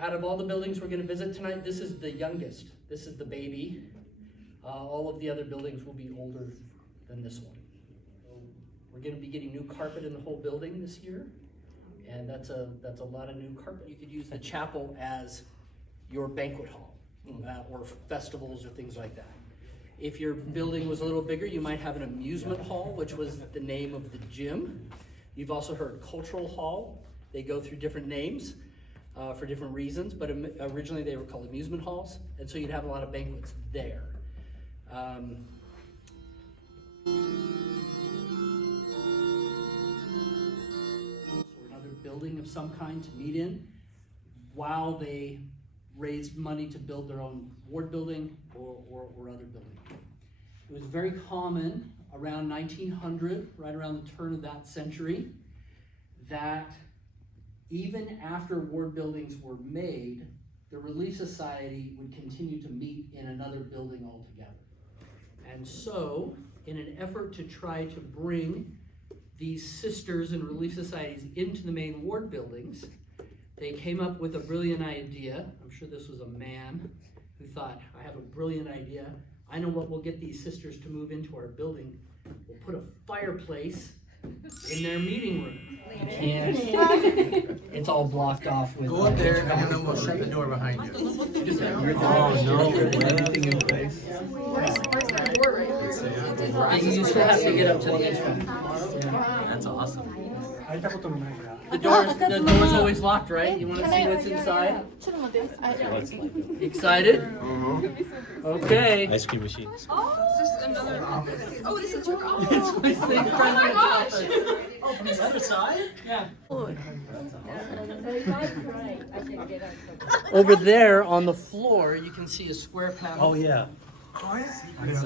out of all the buildings we're going to visit tonight, this is the youngest. This is the baby. All of the other buildings will be older than this one. So we're going to be getting new carpet in the whole building this year, and that's a lot of new carpet. You could use the chapel as your banquet hall, or festivals or things like that. If your building was a little bigger, you might have an amusement hall, which was the name of the gym. You've also heard cultural hall. They go through different names for different reasons, but originally they were called amusement halls, and so you'd have a lot of banquets there. So another building of some kind to meet in while they raised money to build their own ward building or other building. It was very common around 1900, right around the turn of that century, that even after ward buildings were made, the Relief Society would continue to meet in another building altogether. And so, in an effort to try to bring these sisters and relief societies into the main ward buildings, they came up with a brilliant idea. I'm sure this was a man who thought, I have a brilliant idea. I know what will get these sisters to move into our building. We'll put a fireplace in their meeting room. You can't. It's all blocked off with. Go up there and then we'll shut the door behind you. Oh no, anything in place? Where's that door right here? You still have to get up to the HVAC. That's awesome. The door's always locked, right? You want to see what's inside? Excited? Okay. Ice cream machine. Oh, is this another office? Oh, this is your office. It's my same president's office. Oh, from the other side? Yeah. Over there on the floor, you can see a square panel. Oh yeah. Oh, yeah. I think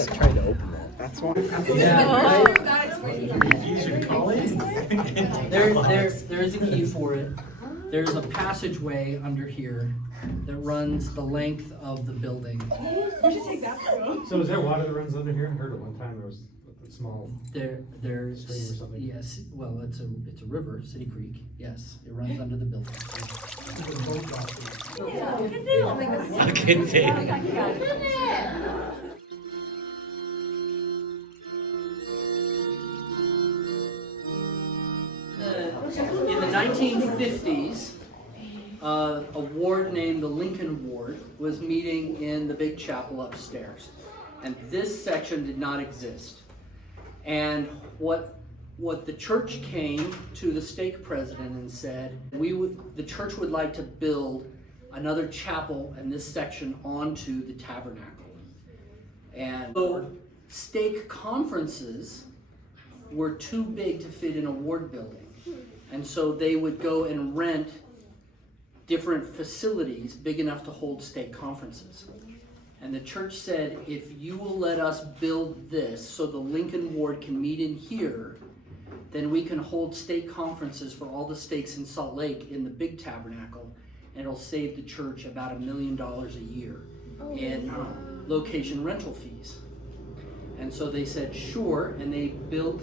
I tried to open that. That's one. Yeah. Oh, that explains You should call it. There is a key for it. There's a passageway under here that runs the length of the building. We should take that photo. So is there water that runs under here? I heard at one time there was a small There's stream or something. yes. Well, it's a river, City Creek. Yes, it runs under the building. In the 1950s, a ward named the Lincoln Ward was meeting in the big chapel upstairs, and this section did not exist. And what the church came to the stake president and said, the church would like to build another chapel and this section onto the tabernacle. And so stake conferences were too big to fit in a ward building. And so they would go and rent different facilities big enough to hold stake conferences. And the church said, if you will let us build this so the Lincoln Ward can meet in here, then we can hold stake conferences for all the stakes in Salt Lake in the big tabernacle, and it'll save the church about $1 million a year in location rental fees. And so they said, sure, and they built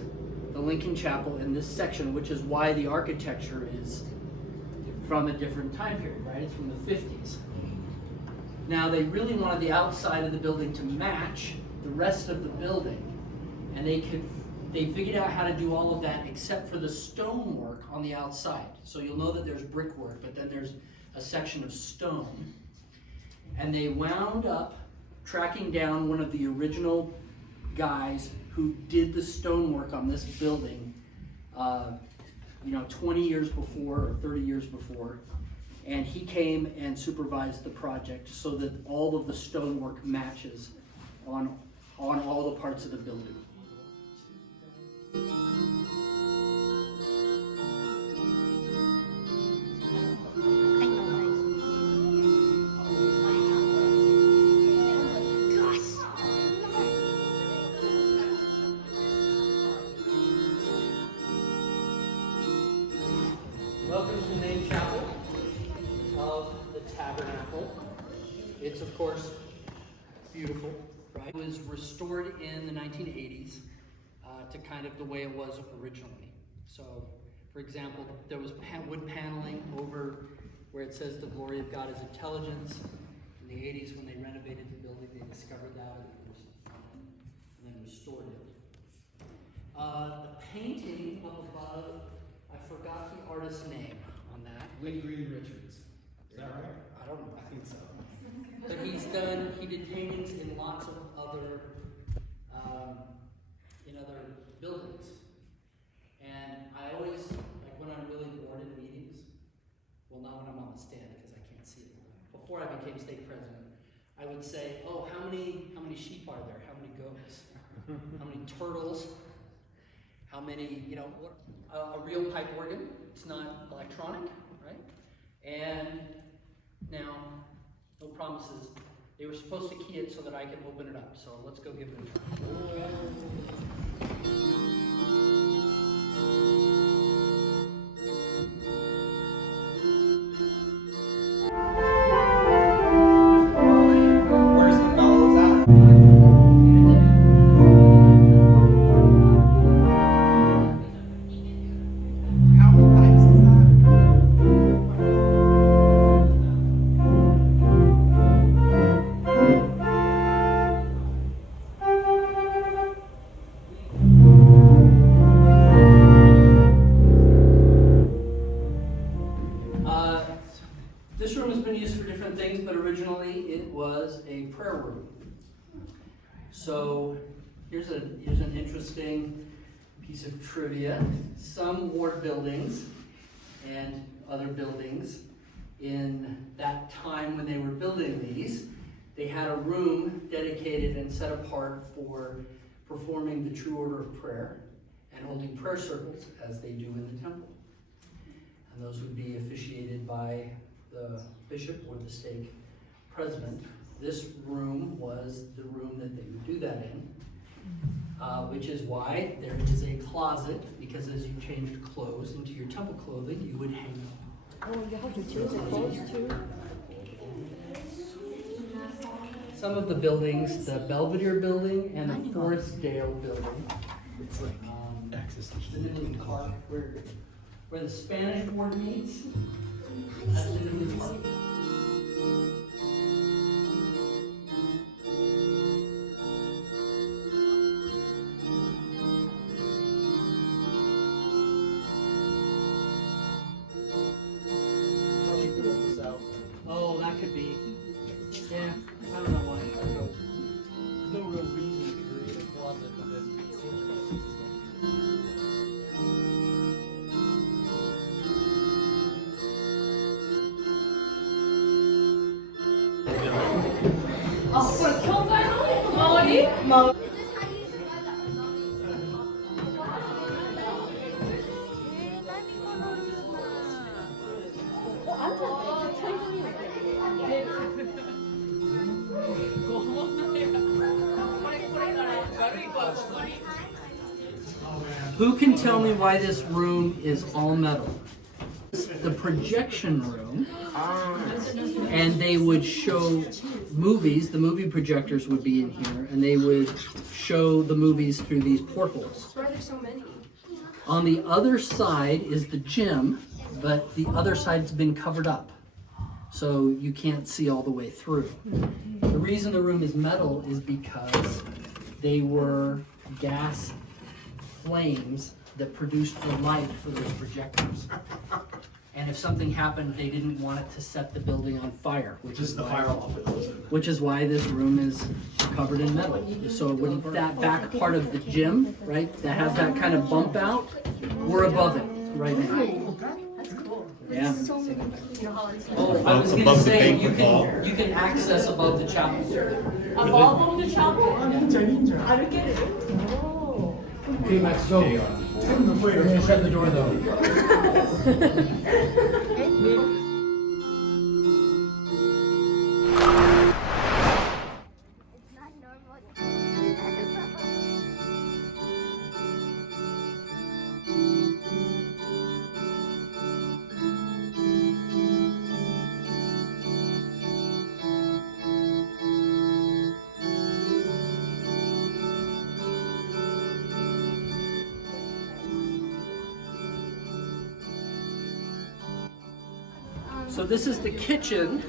the Lincoln Chapel in this section, which is why the architecture is from a different time period, right? It's from the 50s. Now they really wanted the outside of the building to match the rest of the building, and they figured out how to do all of that except for the stonework on the outside. So you'll know that there's brickwork, but then there's a section of stone. And they wound up tracking down one of the original guys who did the stonework on this building 20 years before or 30 years before. And he came and supervised the project so that all of the stonework matches on all the parts of the building. Welcome to the main chapel of the tabernacle. It's, of course, beautiful, right? It was restored in the 1980s to kind of the way it was originally. So, for example, there was wood paneling over where it says the glory of God is intelligence. In the 80s, when they renovated the building, they discovered that and then restored it. The painting up above, I forgot the artist's name on that. Lee Green Richards. Is that right? I don't know. I think so. But he did paintings in lots of other, in other buildings. And I always, like when I'm really bored in meetings, well, not when I'm on the stand because I can't see it. Before I became stake president, I would say, oh, how many sheep are there? How many goats? How many turtles? How many, a real pipe organ. It's not electronic, right? And now, no promises. They were supposed to key it so that I could open it up. So let's go give it a try. Where's the bellows at? How many pipes is that? This room has been used for different things, but originally it was a prayer room. So here's an interesting piece of trivia. Some ward buildings and other buildings in that time when they were building these, they had a room dedicated and set apart for performing the true order of prayer and holding prayer circles as they do in the temple. And those would be officiated by the bishop or the stake president. This room was the room that they would do that in, which is why there is a closet, because as you changed clothes into your temple clothing, you would hang them. Oh, you have to choose the clothes too? Some of the buildings, the Belvedere building and the Forestdale building, It's like access to the Nicholas Park, where the Spanish ward meets, that's the Nicholas Park. Oh, that could be. Yeah, I don't know why. There's no real reason to create a closet within Who can tell me why this room is all metal? The projection room, and they would show movies. The movie projectors would be in here, and they would show the movies through these portholes. Why are there so many? On the other side is the gym, but the other side's been covered up, so you can't see all the way through. The reason the room is metal is because they were gas flames that produced the light for those projectors. And if something happened, they didn't want it to set the building on fire, which is why this room is covered in metal. So it wouldn't, that back part of the gym, right, that has that kind of bump out, we're above it right now. Yeah. Oh, I was gonna say, you can access above the chapel. Above the chapel? I don't get it. Oh. Okay, Max, go. We're gonna shut the door though. So this is the kitchen,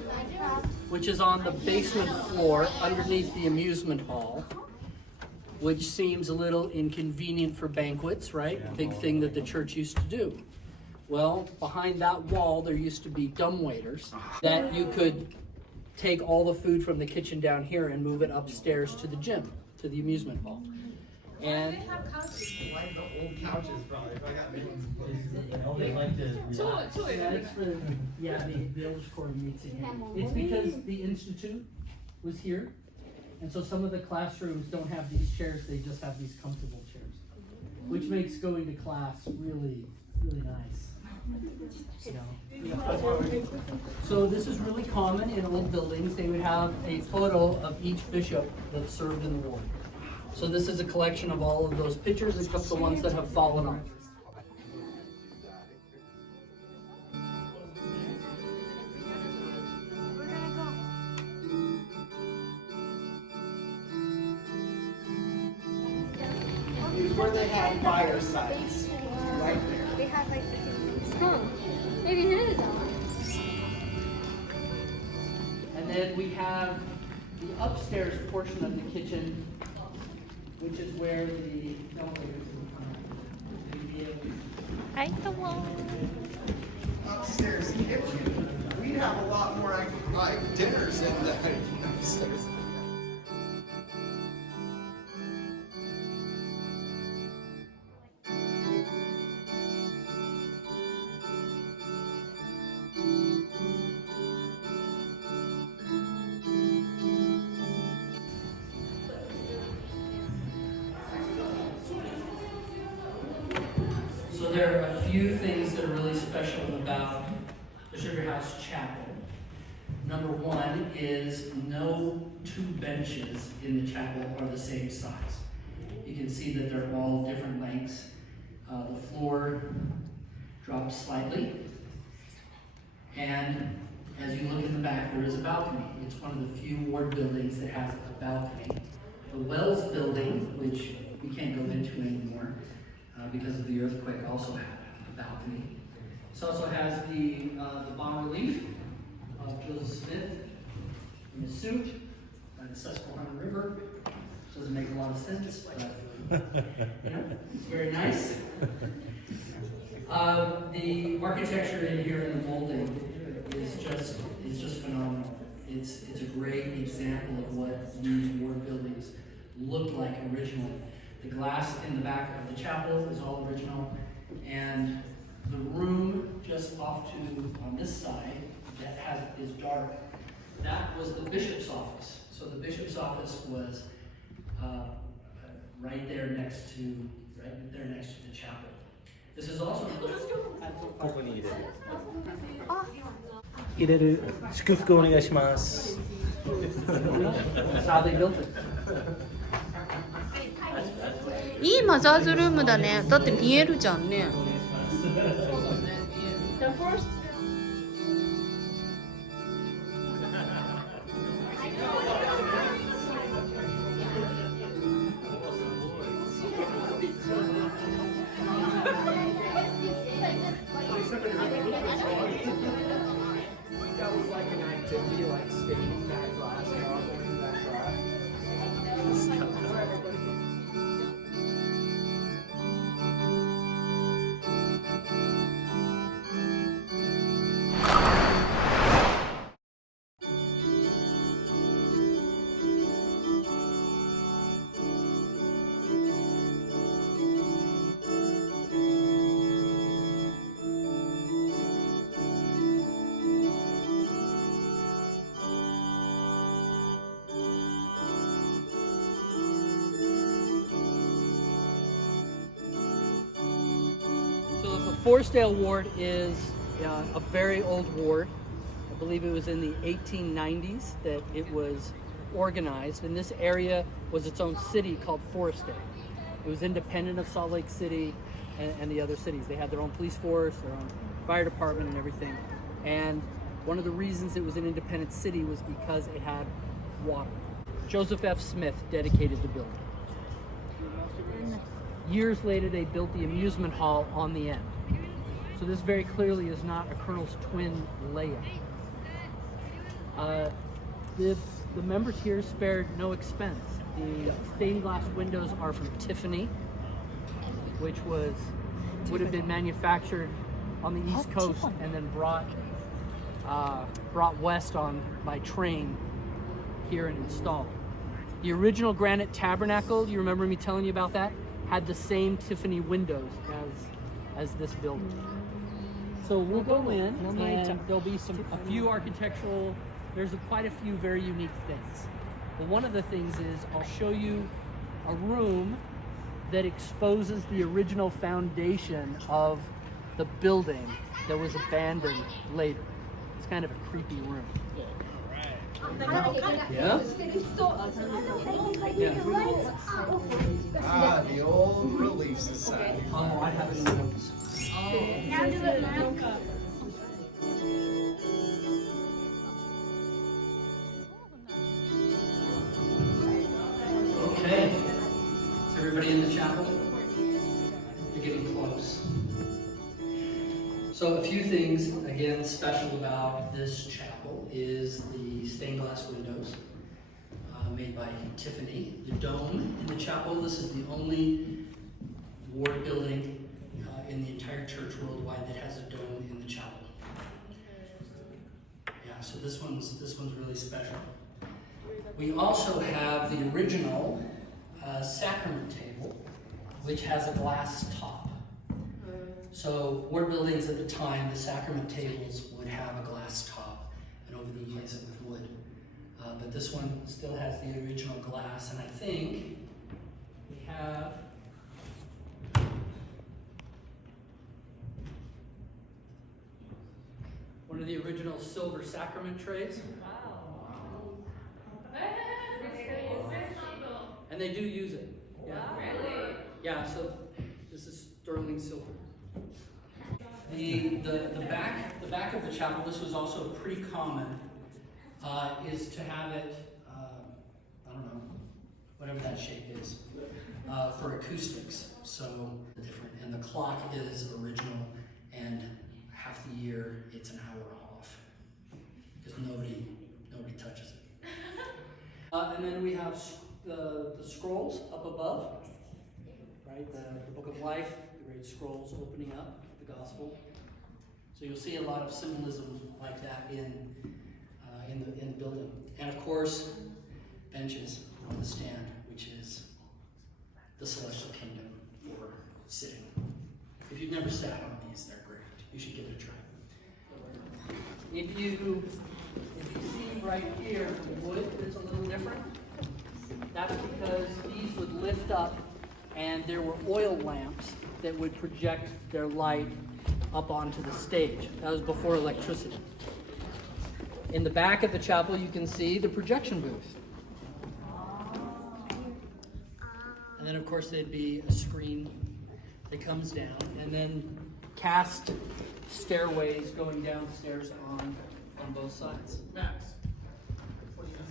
which is on the basement floor underneath the amusement hall, which seems a little inconvenient for banquets, right? Big thing that the church used to do. Well, behind that wall, there used to be dumbwaiters that you could take all the food from the kitchen down here and move it upstairs to the gym, to the amusement hall. And Like the old couches, probably. If I got big ones. They like to relax. that's for the elders quarter meets in here. It's because the institute was here, and so some of the classrooms don't have these chairs; they just have these comfortable chairs, which makes going to class really, really nice. You know? So this is really common in old buildings. They would have a photo of each bishop that served in the ward. So this is a collection of all of those pictures, except the ones that have fallen off. Here's where they have firesides. Right there. They have like the maybe here And then we have the upstairs portion of the kitchen, which is where the elevators will come out. Upstairs kitchen. We have a lot more like dinners in the upstairs. So there are a few things that are really special about the Sugar House Chapel. Number one is no two benches in the chapel are the same size. You can see that they're all different lengths. The floor drops slightly. And as you look in the back, there is a balcony. It's one of the few ward buildings that has a balcony. The Wells building, which we can't go into anymore, because of the earthquake, also had a balcony. This also has the bas relief of Joseph Smith in his suit by the Susquehanna River. Doesn't make a lot of sense, but it's very nice. The architecture in here in the molding is just phenomenal. It's a great example of what these ward buildings looked like originally. The glass in the back of the chapel is all original, and the room just off to on this side that is dark. That was the bishop's office. So the bishop's office was right there next to the chapel. This is also ここに入れる。入れる。祝福お願いします。 That's how they built it. いいマザーズルームだね。だって見えるじゃんね。The first That was like an activity, like staining that glass, modeling that glass. So the Forestdale ward is a very old ward. I believe it was in the 1890s that it was organized, and this area was its own city called Forestdale. It was independent of Salt Lake City and the other cities. They had their own police force, their own fire department and everything. And one of the reasons it was an independent city was because it had water. Joseph F. Smith dedicated the building. Years later, they built the amusement hall on the end. So this very clearly is not a Colonel's twin Leia. The members here spared no expense. The stained glass windows are from Tiffany, which would have been manufactured on the East Coast and then brought west by train here and installed. The original Granite Tabernacle, you remember me telling you about that, had the same Tiffany windows as this building. So we'll go in and there'll be a few architectural, there's quite a few very unique things. But one of the things is I'll show you a room that exposes the original foundation of the building that was abandoned later. It's kind of a creepy room. Yeah? Ah, the old Relief Society. Oh, I have it in notes. Now do it, Mom. Okay. Is everybody in the chapel? You're getting close. So a few things, again, special about this chapel is the stained glass windows made by Tiffany. The dome in the chapel, this is the only ward building in the entire church worldwide that has a dome in the chapel. Yeah, so this one's really special. We also have the original sacrament table, which has a glass top. So ward buildings at the time, the sacrament tables would have a glass top, and over the replace it with wood. But this one still has the original glass, and I think we have one of the original silver sacrament trays. And they do use it. Yeah. Really? Yeah, so this is sterling silver. The back of the chapel, this was also pretty common, is to have it, I don't know, whatever that shape is, for acoustics. So different, and the clock is original, and half the year it's an hour off because nobody touches it. And then we have the scrolls up above, right? The Book of Life, the great scrolls opening up the gospel. So you'll see a lot of symbolism like that in the building, and of course, benches on the stand, which is the celestial kingdom for sitting. If you've never sat on these, they're great. You should give it a try. If you see right here, the wood is a little different. That's because these would lift up, and there were oil lamps that would project their light up onto the stage. That was before electricity. In the back of the chapel, you can see the projection booth. And then, of course, there'd be a screen that comes down, and then cast stairways going downstairs on both sides. Max, what do you say?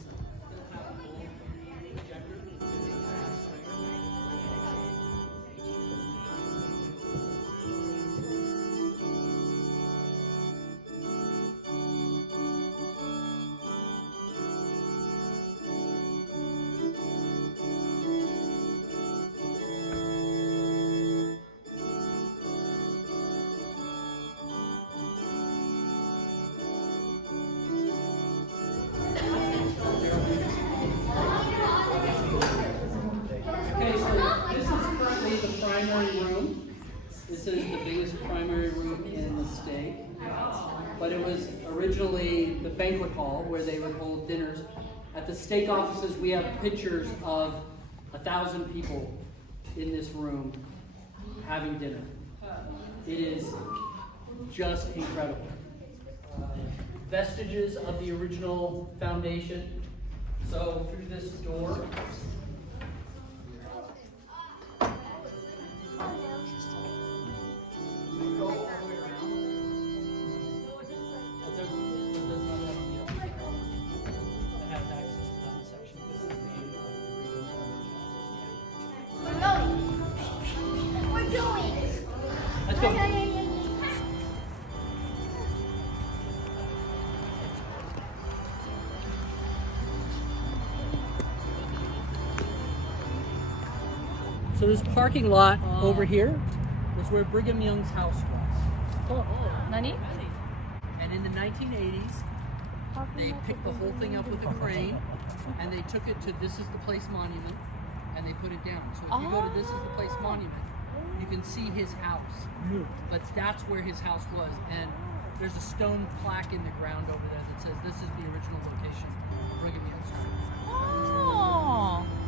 This is the biggest primary room in the state, but it was originally the banquet hall where they would hold dinners. At the stake offices, we have pictures of 1,000 people in this room having dinner. It is just incredible. Vestiges of the original foundation. So through this door, go all the way around. There's another one that has access to that section. This is the We're going. Let's go. So this parking lot over here was where Brigham Young's house was. 何 And in the 1980s, they picked the whole thing up with a crane and they took it to This Is the Place Monument and they put it down. So if you go to This Is the Place Monument, you can see his house. But that's where his house was. And there's a stone plaque in the ground over there that says this is the original location of Brigham Young's home. あー